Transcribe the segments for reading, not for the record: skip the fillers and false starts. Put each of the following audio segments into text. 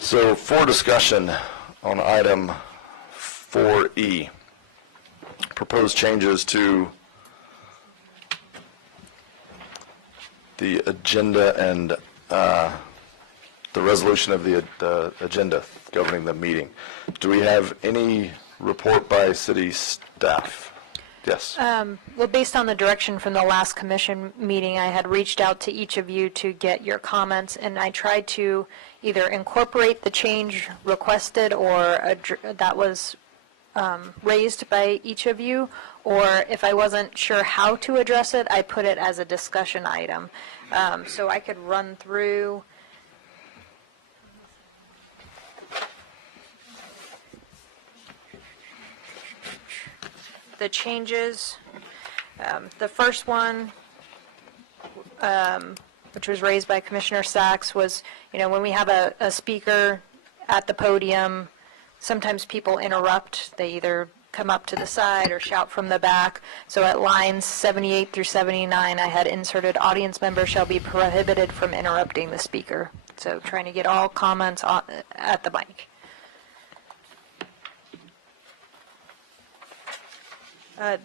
So for discussion on item 4E, proposed changes to the agenda and the resolution of the agenda governing the meeting. Do we have any report by city staff? Yes. Well, based on the direction from the last commission meeting, I had reached out to each of you to get your comments, and I tried to either incorporate the change requested or that was raised by each of you, or if I wasn't sure how to address it, I put it as a discussion item. So I could run through. The changes. The first one, which was raised by Commissioner Sachs, was, when we have a speaker at the podium, sometimes people interrupt. They either come up to the side or shout from the back. So at lines 78 through 79, I had inserted audience members shall be prohibited from interrupting the speaker. So trying to get all comments at the mic.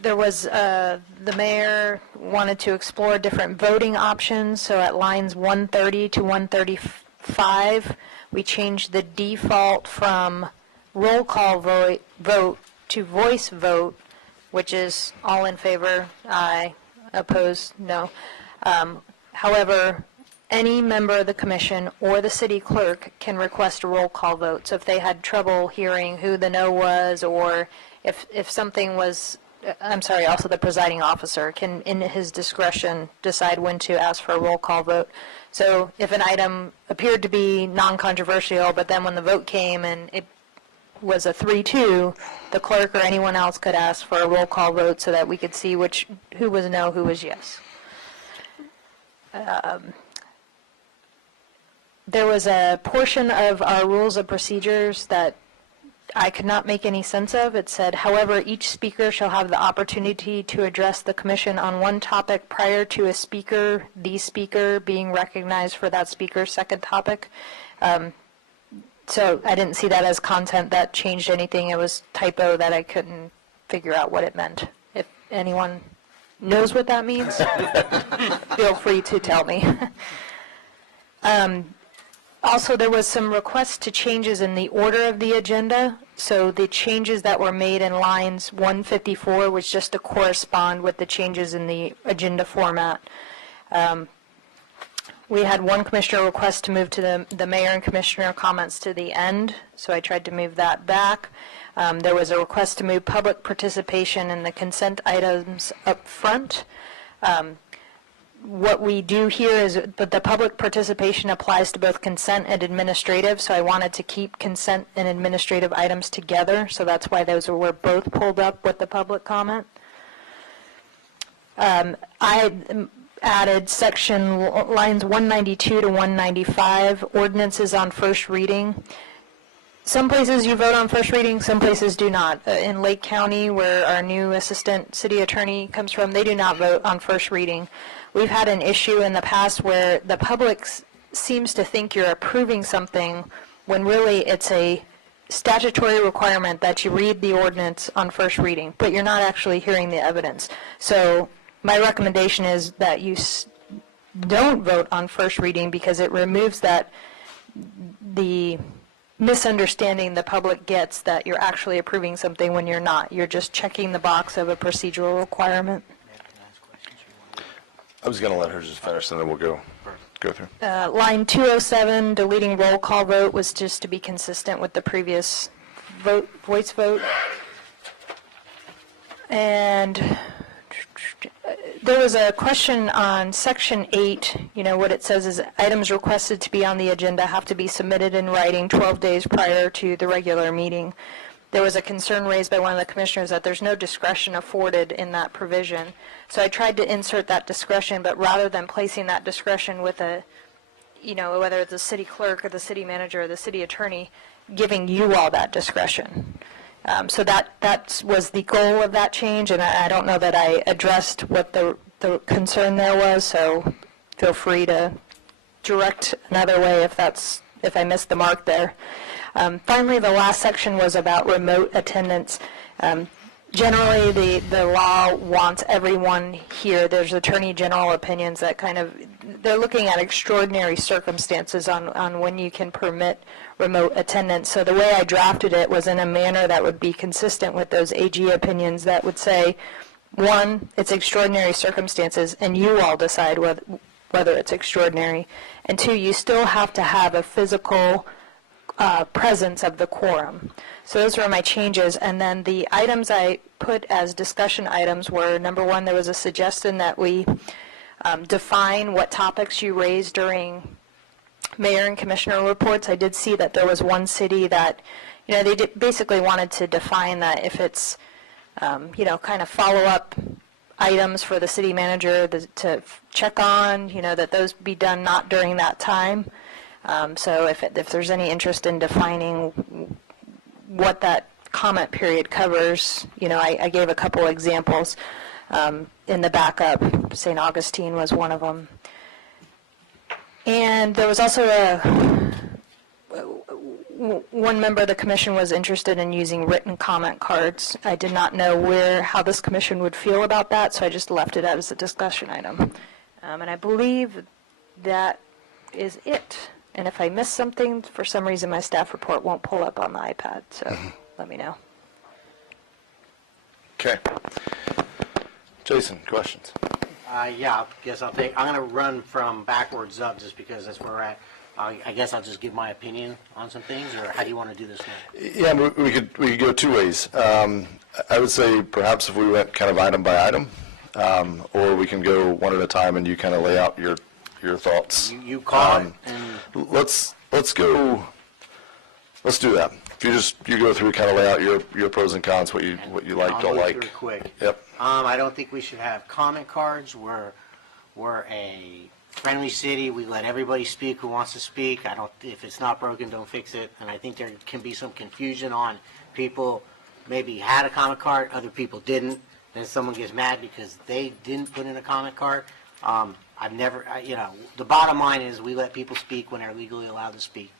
There was, the mayor wanted to explore different voting options, so at lines 130 to 135, we changed the default from roll call vote to voice vote, which is all in favor, aye, opposed, no. However, any member of the commission or the city clerk can request a roll call vote. So if they had trouble hearing who the no was, or if something was, also the presiding officer can, in his discretion, decide when to ask for a roll call vote. So if an item appeared to be non-controversial, but then when the vote came and it was a 3-2, the clerk or anyone else could ask for a roll call vote so that we could see who was no, who was yes. There was a portion of our rules of procedures that I could not make any sense of. It said, however, each speaker shall have the opportunity to address the commission on one topic prior to the speaker being recognized for that speaker's second topic. So I didn't see that as content that changed anything. It was typo that I couldn't figure out what it meant. If anyone knows what that means, feel free to tell me. Also, there was some requests to changes in the order of the agenda. So the changes that were made in lines 154 was just to correspond with the changes in the agenda format. We had one commissioner request to move to the mayor and commissioner comments to the end, so I tried to move that back. There was a request to move public participation in the consent items up front. What we do here is, but the public participation applies to both consent and administrative, so I wanted to keep consent and administrative items together, so that's why those were both pulled up with the public comment. I added section lines 192 to 195, ordinances on first reading. Some places you vote on first reading, some places do not. In Lake County, where our new assistant city attorney comes from, they do not vote on first reading. We've had an issue in the past where the public seems to think you're approving something when really it's a statutory requirement that you read the ordinance on first reading, but you're not actually hearing the evidence. So my recommendation is that you don't vote on first reading, because it removes the misunderstanding the public gets that you're actually approving something when you're not. You're just checking the box of a procedural requirement. I was going to let her just finish, and then we'll go through. Line 207, deleting roll call vote, was just to be consistent with the previous voice vote. And there was a question on section 8, what it says is items requested to be on the agenda have to be submitted in writing 12 days prior to the regular meeting. There was a concern raised by one of the commissioners that there's no discretion afforded in that provision. So I tried to insert that discretion, but rather than placing that discretion with whether it's the city clerk or the city manager or the city attorney, giving you all that discretion. So that was the goal of that change, and I don't know that I addressed what the concern there was, so feel free to direct another way if if I missed the mark there. Finally, the last section was about remote attendance. Generally, the law wants everyone here. There's Attorney General opinions that they're looking at extraordinary circumstances on when you can permit remote attendance. So the way I drafted it was in a manner that would be consistent with those AG opinions that would say, one, it's extraordinary circumstances, and you all decide whether it's extraordinary. And two, you still have to have a physical presence of the quorum. So those were my changes. And then the items I put as discussion items were, number one, there was a suggestion that we define what topics you raised during mayor and commissioner reports. I did see that there was one city that, they basically wanted to define that if it's, kind of follow-up items for the city manager to check on, that those be done not during that time. So if there's any interest in defining what that comment period covers, I gave a couple examples in the backup. St. Augustine was one of them. And there was also one member of the commission was interested in using written comment cards. I did not know how this commission would feel about that, so I just left it as a discussion item. And I believe that is it. And if I missed something, for some reason my staff report won't pull up on the iPad, so let me know. Okay. Jason, questions? Yeah, I guess I'm going to run from backwards up just because that's where we're at. I guess I'll just give my opinion on some things, or how do you want to do this now? Yeah, we could go two ways. I would say perhaps if we went kind of item by item, or we can go one at a time and you kind of lay out your thoughts. You call it. And Let's do that. If you go through, kind of lay out your pros and cons, what you like, I'll don't go like. through it quick. Yep. I don't think we should have comment cards. We're a friendly city. We let everybody speak who wants to speak. If it's not broken, don't fix it. And I think there can be some confusion on people maybe had a comment card, other people didn't. Then someone gets mad because they didn't put in a comment card. The bottom line is we let people speak when they're legally allowed to speak.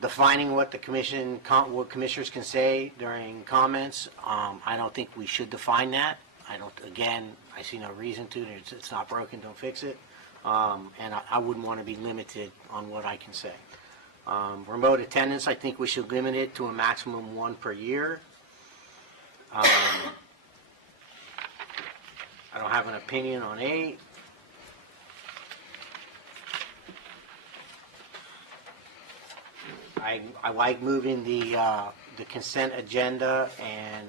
Defining what what commissioners can say during comments, I don't think we should define that. I see no reason to. It's not broken, don't fix it. And I wouldn't want to be limited on what I can say. Remote attendance, I think we should limit it to a maximum 1 per year. I don't have an opinion on 8. I like moving the consent agenda and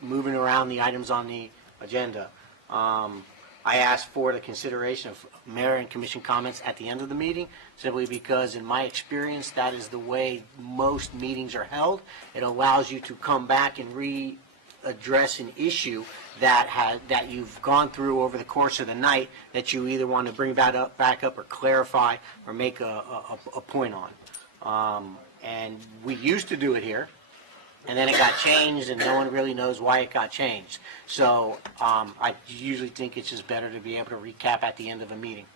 moving around the items on the agenda. I asked for the consideration of mayor and commission comments at the end of the meeting, simply because in my experience, that is the way most meetings are held. It allows you to come back and readdress an issue that you've gone through over the course of the night that you either want to bring back up or clarify or make a point on. And we used to do it here, and then it got changed, and no one really knows why it got changed. So I usually think it's just better to be able to recap at the end of a meeting.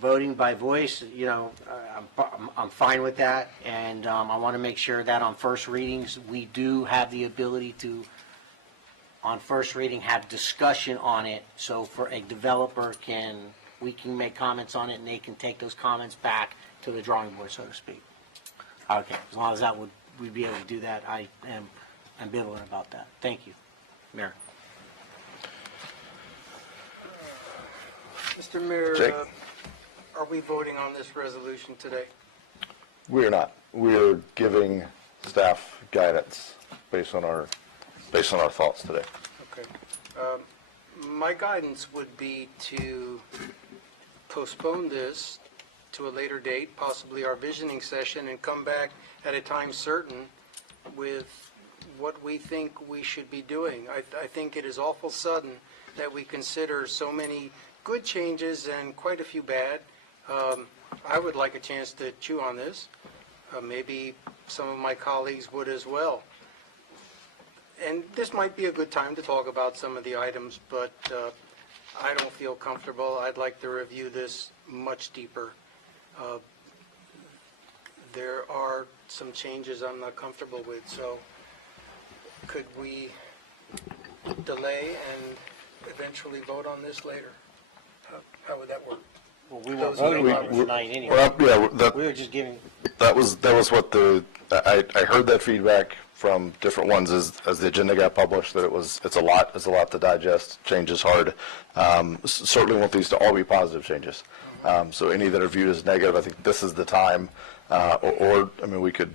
Voting by voice, I'm fine with that, and I want to make sure that on first readings, we do have the ability to, on first reading, have discussion on it, so for a developer we can make comments on it, and they can take those comments back to the drawing board, so to speak. Okay, as long as we'd be able to do that, I am ambivalent about that. Thank you. Mayor. Mr. Mayor, Jake? Are we voting on this resolution today? We are not. We are giving staff guidance based on our thoughts today. Okay. My guidance would be to postpone this to a later date, possibly our visioning session, and come back at a time certain with what we think we should be doing. I think it is awful sudden that we consider so many good changes and quite a few bad. I would like a chance to chew on this. Maybe some of my colleagues would as well. And this might be a good time to talk about some of the items, but I don't feel comfortable. I'd like to review this much deeper. There are some changes I'm not comfortable with, so could we delay and eventually vote on this later? How would that work? Well, we weren't Those are voting the on it tonight anyway. Well, yeah, We were just giving, that was what I heard that feedback from different ones as the agenda got published, that it's a lot to digest, change is hard. Certainly want these to all be positive changes. So any that are viewed as negative, I think this is the time, or I mean, we could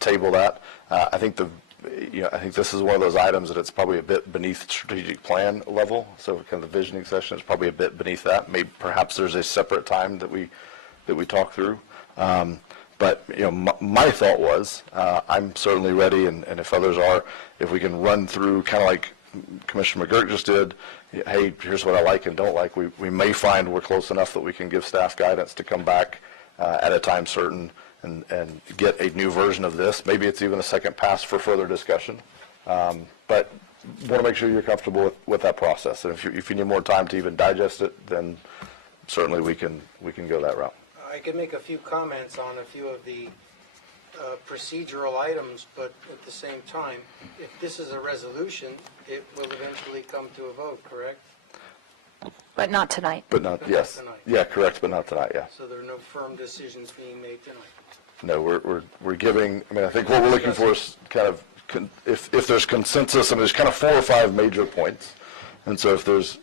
table that. I think I think this is one of those items that it's probably a bit beneath strategic plan level. So kind of the visioning session is probably a bit beneath that. Maybe perhaps there's a separate time that we talk through. But my thought was, I'm certainly ready, and if others are, if we can run through kind of like Commissioner McGurk just did, hey, here's what I like and don't like. We may find we're close enough that we can give staff guidance to come back at a time certain and get a new version of this. Maybe it's even a second pass for further discussion. But want to make sure you're comfortable with that process. And if you need more time to even digest it, then certainly we can go that route. I could make a few comments on a few of the procedural items, but at the same time, if this is a resolution, it will eventually come to a vote, correct? But not tonight. But not, yes. tonight. Yeah, correct, but not tonight, yeah. So there are no firm decisions being made tonight. No, we're giving, I mean, I think what we're looking for is kind of, if there's consensus, I mean, there's kind of 4 or 5 major points. And so if there's,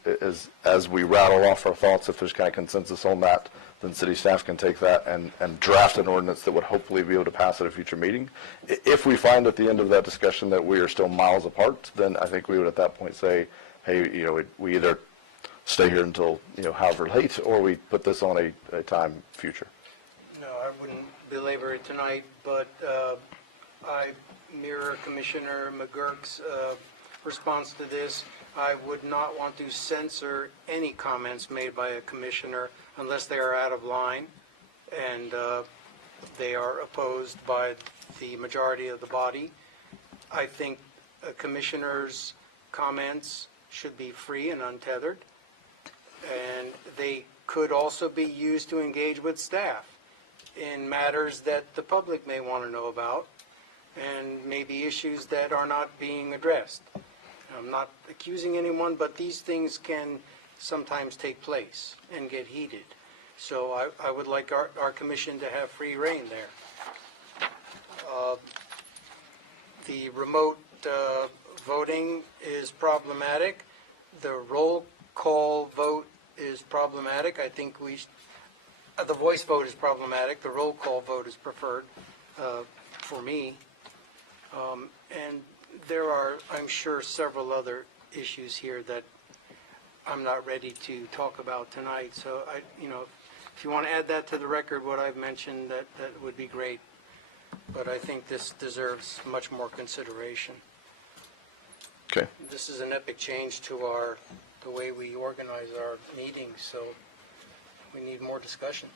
as we rattle off our thoughts, if there's kind of consensus on that, then city staff can take that and draft an ordinance that would hopefully be able to pass at a future meeting. If we find at the end of that discussion that we are still miles apart, then I think we would at that point say, hey, we either stay here until, however late, or we put this on a time future. No, I wouldn't belabor it tonight, but I mirror Commissioner McGurk's response to this. I would not want to censor any comments made by a commissioner unless they are out of line and they are opposed by the majority of the body. I think a commissioner's comments should be free and untethered, and they could also be used to engage with staff in matters that the public may want to know about and maybe issues that are not being addressed. I'm not accusing anyone, but these things can sometimes take place and get heated. So I would like our commission to have free rein there. The remote voting is problematic. The roll call vote is problematic. I think the voice vote is problematic. The roll call vote is preferred for me. And there are, I'm sure, several other issues here that I'm not ready to talk about tonight. So if you want to add that to the record, what I've mentioned, that would be great. But I think this deserves much more consideration. Okay. This is an epic change to the way we organize our meetings, so we need more discussion,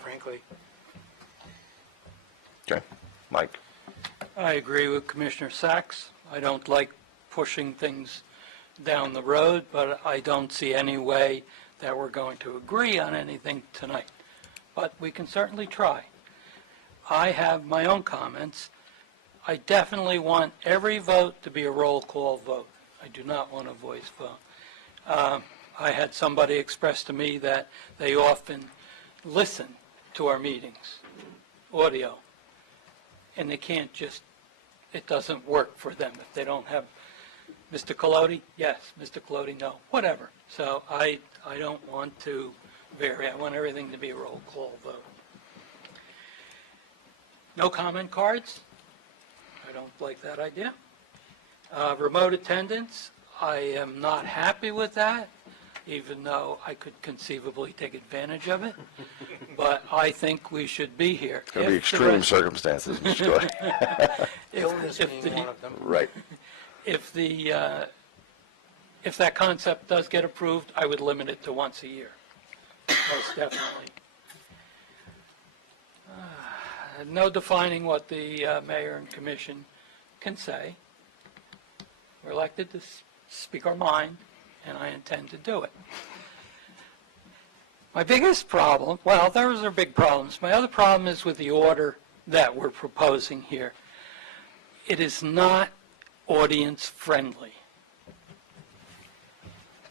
frankly. Okay. Mike? I agree with Commissioner Sachs. I don't like pushing things down the road, but I don't see any way that we're going to agree on anything tonight. But we can certainly try. I have my own comments. I definitely want every vote to be a roll call vote. I do not want a voice vote. I had somebody express to me that they often listen to our meetings, audio, and they can't just, it doesn't work for them if they don't have Mr. Colodi, yes, Mr. Colodi, no, whatever. So I don't want to vary. I want everything to be a roll call vote. No comment cards. I don't like that idea. Remote attendance, I am not happy with that, even though I could conceivably take advantage of it. But I think we should be here. It's going to be extreme circumstances, Mr. Joy. Illness being one of them. Right. If that concept does get approved, I would limit it to once a year, most definitely. No defining what the mayor and commission can say. We're elected to speak our mind, and I intend to do it. My biggest problem, well, those are big problems. My other problem is with the order that we're proposing here. It is not audience-friendly.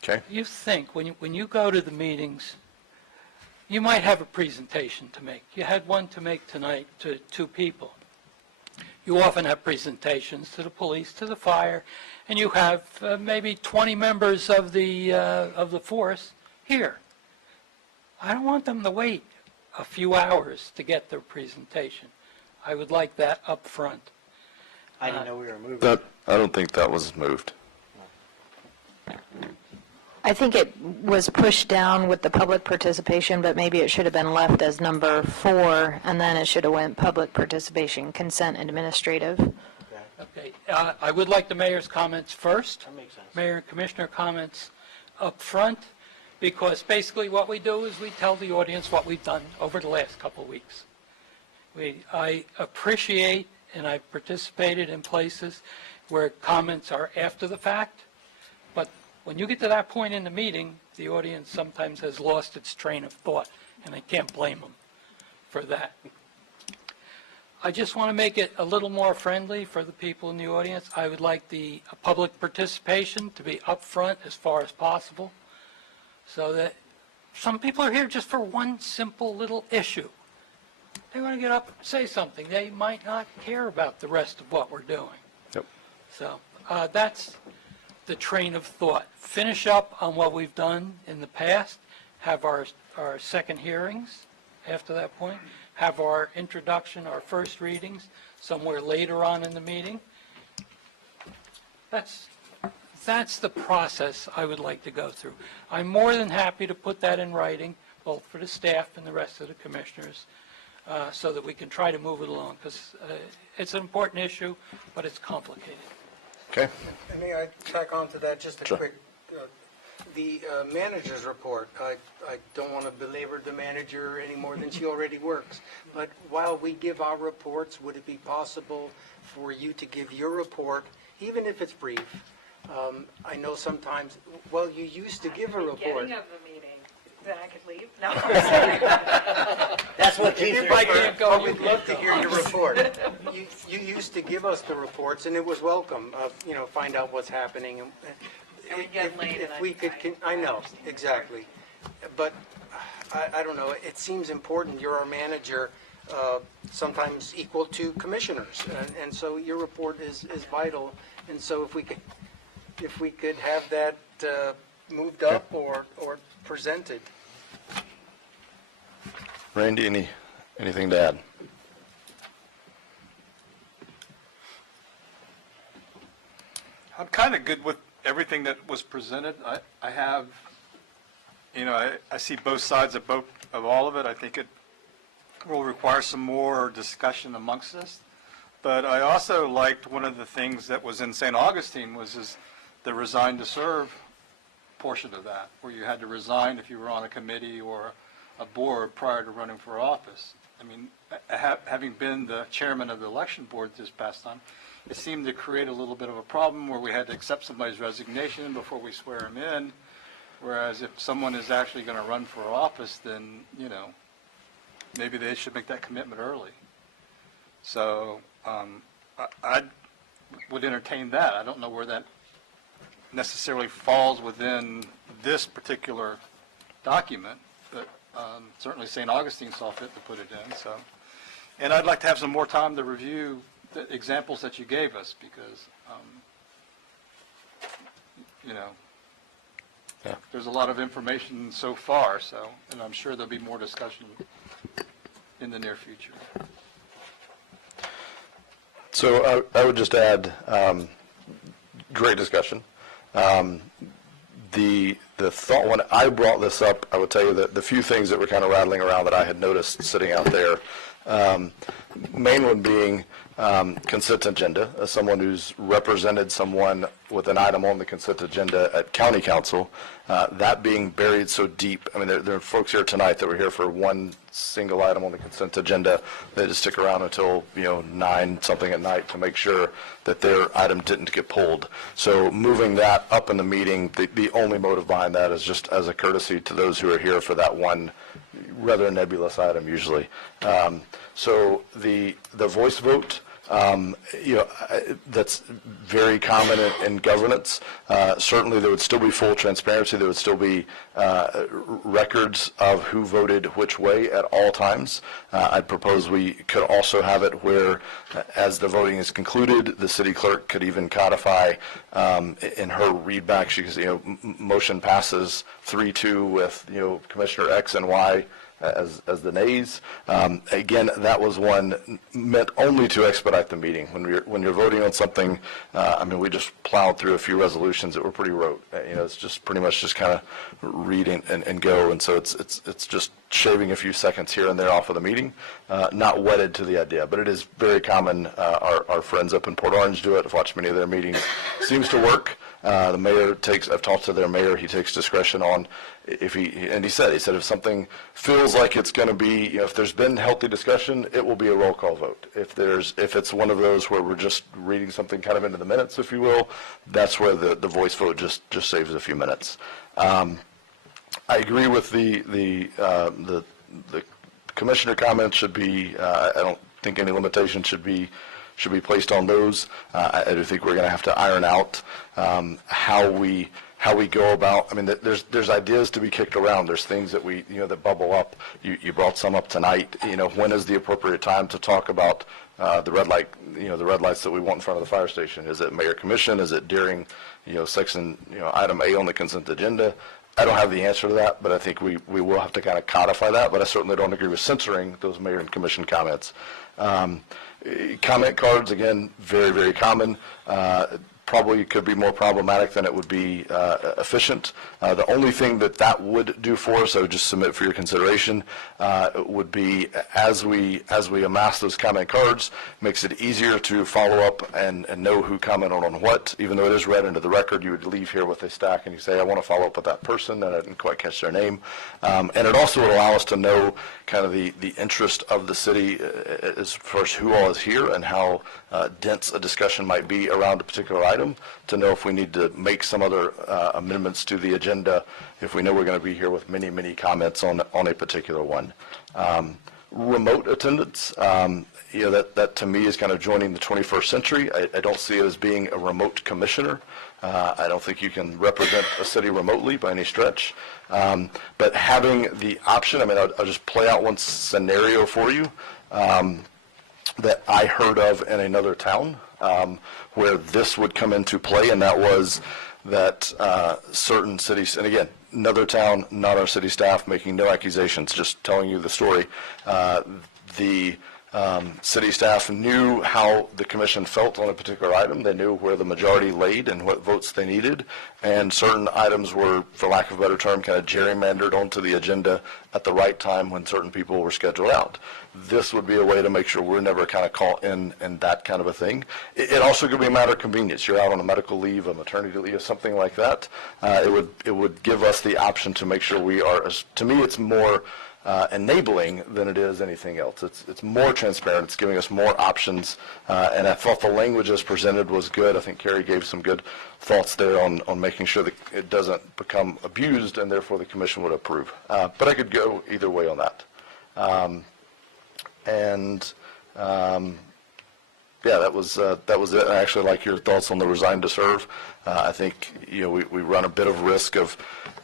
Okay? You think, when you go to the meetings, you might have a presentation to make. You had one to make tonight to 2 people. You often have presentations to the police, to the fire, and you have maybe 20 members of the force here. I don't want them to wait a few hours to get their presentation. I would like that up front. I didn't know we were moving. That, I don't think that was moved. I think it was pushed down with the public participation, but maybe it should have been left as number 4, and then it should have went public participation, consent, administrative. Okay, I would like the mayor's comments first. That makes sense. Mayor and commissioner comments up front, because basically what we do is we tell the audience what we've done over the last couple of weeks. I appreciate, and I've participated in places where comments are after the fact, but when you get to that point in the meeting, the audience sometimes has lost its train of thought, and I can't blame them for that. I just want to make it a little more friendly for the people in the audience. I would like the public participation to be upfront as far as possible, so that some people are here just for one simple little issue. They want to get up and say something. They might not care about the rest of what we're doing. Yep. So that's the train of thought. Finish up on what we've done in the past, have our second hearings after that point, have our introduction, our first readings somewhere later on in the meeting. That's the process I would like to go through. I'm more than happy to put that in writing, both for the staff and the rest of the commissioners, so that we can try to move it along, because it's an important issue, but it's complicated. Okay? And may I tack on to that just a Sure. quick, the manager's report, I don't want to belabor the manager any more than she already works, but while we give our reports, would it be possible for you to give your report, even if it's brief? I know sometimes, well, you used to give a report. Beginning of the meeting, then I could leave? No. That's what keeps If I can't go, Oh, you we'd can love to go. hear your report. You used to give us the reports, and it was welcome, find out what's happening. And It would get late if and we could, I know, exactly. But I don't know, it seems important, you're our manager, sometimes equal to commissioners. And so your report is vital. And so if we could have that moved up or presented. Randy, anything to add? I'm kind of good with everything that was presented. I have, I see both sides of all of it. I think it will require some more discussion amongst us. But I also liked one of the things that was in St. Augustine is the resign to serve portion of that, where you had to resign if you were on a committee or a board prior to running for office. I mean, having been the chairman of the election board this past time, it seemed to create a little bit of a problem where we had to accept somebody's resignation before we swear him in, whereas if someone is actually going to run for office, then, maybe they should make that commitment early. So I would entertain that. I don't know where that necessarily falls within this particular document, but certainly St. Augustine saw fit to put it in. So, and I'd like to have some more time to review the examples that you gave us, because Yeah. there's a lot of information so far. So, and I'm sure there'll be more discussion in the near future. So I would just add, great discussion. The thought, when I brought this up, I would tell you that the few things that were kind of rattling around that I had noticed sitting out there, main one being consent agenda. As someone who's represented someone with an item on the consent agenda at county council, that being buried so deep, I mean, there are folks here tonight that were here for one single item on the consent agenda. They had to stick around until, 9 something at night to make sure that their item didn't get pulled. So moving that up in the meeting, the only motive behind that is just as a courtesy to those who are here for that one rather nebulous item usually. So the voice vote, that's very common in governance. Certainly, there would still be full transparency. There would still be records of who voted which way at all times. I'd propose we could also have it where, as the voting is concluded, the city clerk could even codify in her readback. She could, motion passes 3-2 with Commissioner X and Y as the nays. Again, that was one meant only to expedite the meeting. When you're voting on something, we just plowed through a few resolutions that were pretty rote. It's just pretty much just kind of read and go, and so it's just shaving a few seconds here and there off of the meeting, not wedded to the idea. But it is very common. Our friends up in Port Orange do it. I've watched many of their meetings. Seems to work. The mayor I've talked to their mayor, he takes discretion on he said if something feels like it's going to be, if there's been healthy discussion, it will be a roll call vote. If it's one of those where we're just reading something kind of into the minutes, if you will, that's where the voice vote just saves a few minutes. I agree with the commissioner comments should be, I don't think any limitation should be placed on those. I do think we're going to have to iron out how we go about. There's ideas to be kicked around. There's things that that bubble up. You brought some up tonight. When is the appropriate time to talk about the red light? The red lights that we want in front of the fire station. Is it mayor commission? Is it during section item A on the consent agenda? I don't have the answer to that, but I think we will have to kind of codify that. But I certainly don't agree with censoring those mayor and commission comments. Comment cards, again, very, very common. Probably could be more problematic than it would be efficient. The only thing that would do for us, I would just submit for your consideration, would be as we amass those comment cards, makes it easier to follow up and know who commented on what. Even though it is read into the record, you would leave here with a stack and you say, I want to follow up with that person, and I didn't quite catch their name. And it also would allow us to know kind of the interest of the city as far as who all is here and how dense a discussion might be around a particular item, to know if we need to make some other amendments to the agenda if we know we're going to be here with many, many comments on a particular one. Remote attendance, that to me is kind of joining the 21st century. I don't see it as being a remote commissioner. I don't think you can represent a city remotely by any stretch. But having the option, I'll just play out one scenario for you that I heard of in another town where this would come into play, and that was that certain cities, and again, another town, not our city staff, making no accusations, just telling you the story. The city staff knew how the commission felt on a particular item. They knew where the majority laid and what votes they needed, and certain items were, for lack of a better term, kind of gerrymandered onto the agenda at the right time when certain people were scheduled out. This would be a way to make sure we're never kind of caught in that kind of a thing. It also could be a matter of convenience. You're out on a medical leave, a maternity leave, something like that. It would give us the option to make sure we are, to me, it's more enabling than it is anything else. It's more transparent. It's giving us more options, and I thought the language as presented was good. I think Carrie gave some good thoughts there on making sure that it doesn't become abused, and therefore the commission would approve. But I could go either way on that. Yeah, that was it. I actually like your thoughts on the resign to serve. I think we run a bit of risk of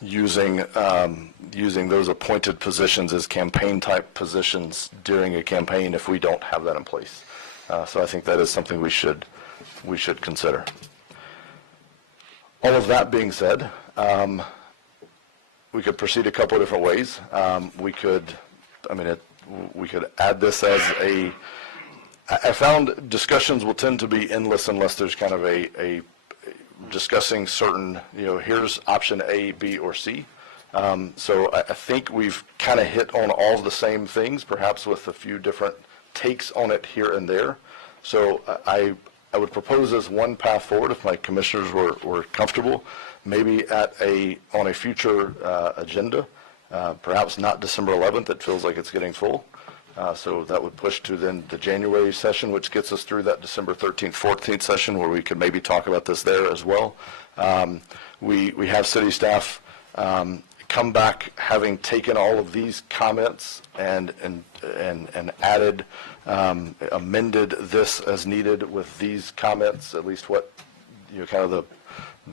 using those appointed positions as campaign type positions during a campaign if we don't have that in place. So I think that is something we should consider. All of that being said, we could proceed a couple of different ways. We could add this as a. I found discussions will tend to be endless unless there's kind of a discussing certain, here's option A, B, or C. So I think we've kind of hit on all the same things, perhaps with a few different takes on it here and there. So I would propose as one path forward, if my commissioners were comfortable, maybe on a future agenda, perhaps not December 11th, it feels like it's getting full. So that would push to then the January session, which gets us through that December 13th, 14th session, where we could maybe talk about this there as well. We have city staff come back having taken all of these comments and added, amended this as needed with these comments, at least what, kind of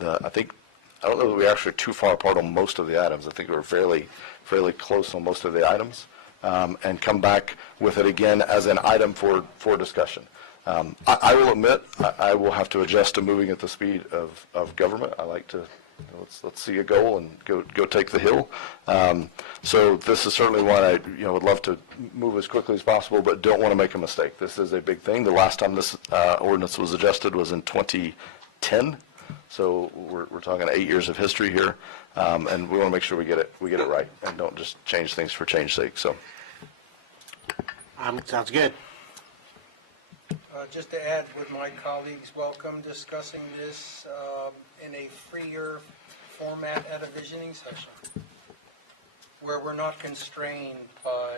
I don't know that we actually are too far apart on most of the items. I think we're fairly close on most of the items, and come back with it again as an item for discussion. I will admit, I will have to adjust to moving at the speed of government. I like to, let's see a goal and go take the hill. So this is certainly one I would love to move as quickly as possible, but don't want to make a mistake. This is a big thing. The last time this ordinance was adjusted was in 2010. So we're talking 8 years of history here, and we want to make sure we get it right and don't just change things for change's sake. So Sounds good. Just to add, would my colleagues welcome discussing this in a freer format at a visioning session, where we're not constrained by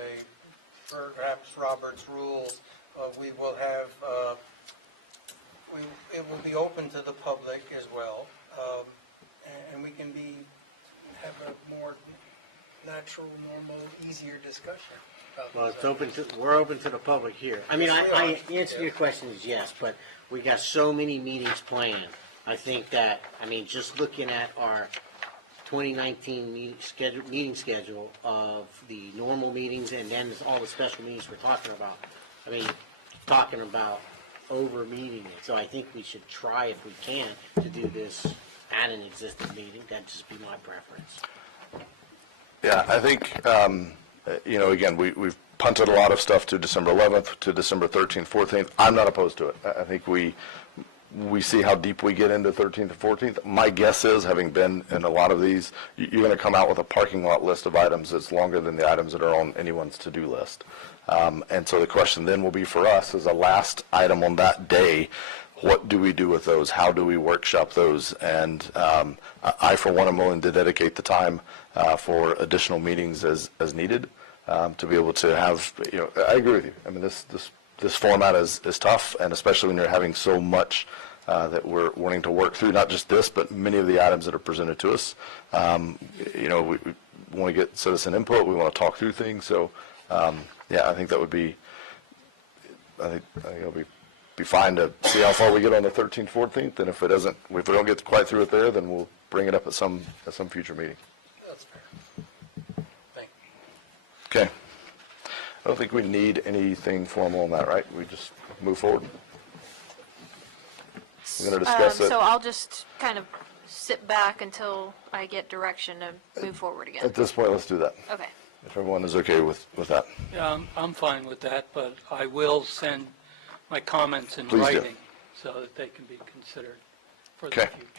perhaps Robert's rules? We will have, it will be open to the public as well, and we can have a more natural, normal, easier discussion. Well, we're open to the public here. I mean, I answer to your question is yes, but we got so many meetings planned. I think that, just looking at our 2019 meeting schedule of the normal meetings and then all the special meetings we're talking about over meeting it. So I think we should try, if we can, to do this at an existing meeting. That'd just be my preference. yeah, I think again we've punted a lot of stuff to December 11th, to December 13th, 14th. I'm not opposed to it. I think we see how deep we get into 13th and 14th. My guess is, having been in a lot of these, you're going to come out with a parking lot list of items that's longer than the items that are on anyone's to-do list. And so the question then will be for us, as a last item on that day, what do we do with those? How do we workshop those? And I, for one, am willing to dedicate the time for additional meetings as needed to be able to have, I agree with you. I mean, this format is tough, and especially when you're having so much that we're wanting to work through, not just this, but many of the items that are presented to us. We want to get citizen input. We want to talk through things. So, I think that would be, I think it'll be fine to see how far we get on the 13th, 14th, and if we don't get quite through it there, then we'll bring it up at some future meeting. That's fair. Thank you. Okay. I don't think we need anything formal on that, right? We just move forward. We're going to discuss it. So I'll just kind of sit back until I get direction to move forward again. At this point, let's do that. Okay. If everyone is okay with that. Yeah, I'm fine with that, but I will send my comments in Please do. writing so that they can be considered for the Okay. future.